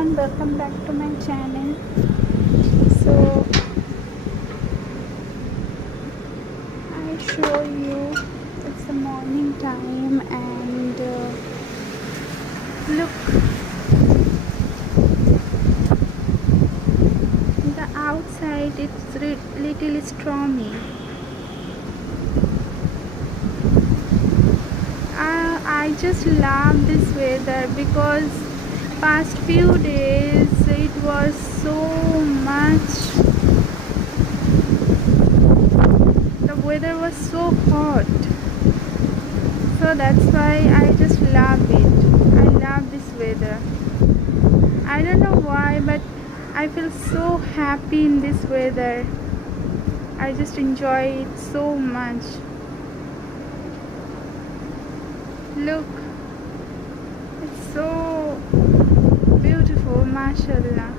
everyone, welcome back to my channel. So I show you it's the morning time and look, the outside it's little stormy. I just love this weather because past few days it was so much, the weather was so hot, so that's why I just love it. I love this weather. I don't know why, but I feel so happy in this weather. I just enjoy it so much. Look, it's so beautiful, mashallah.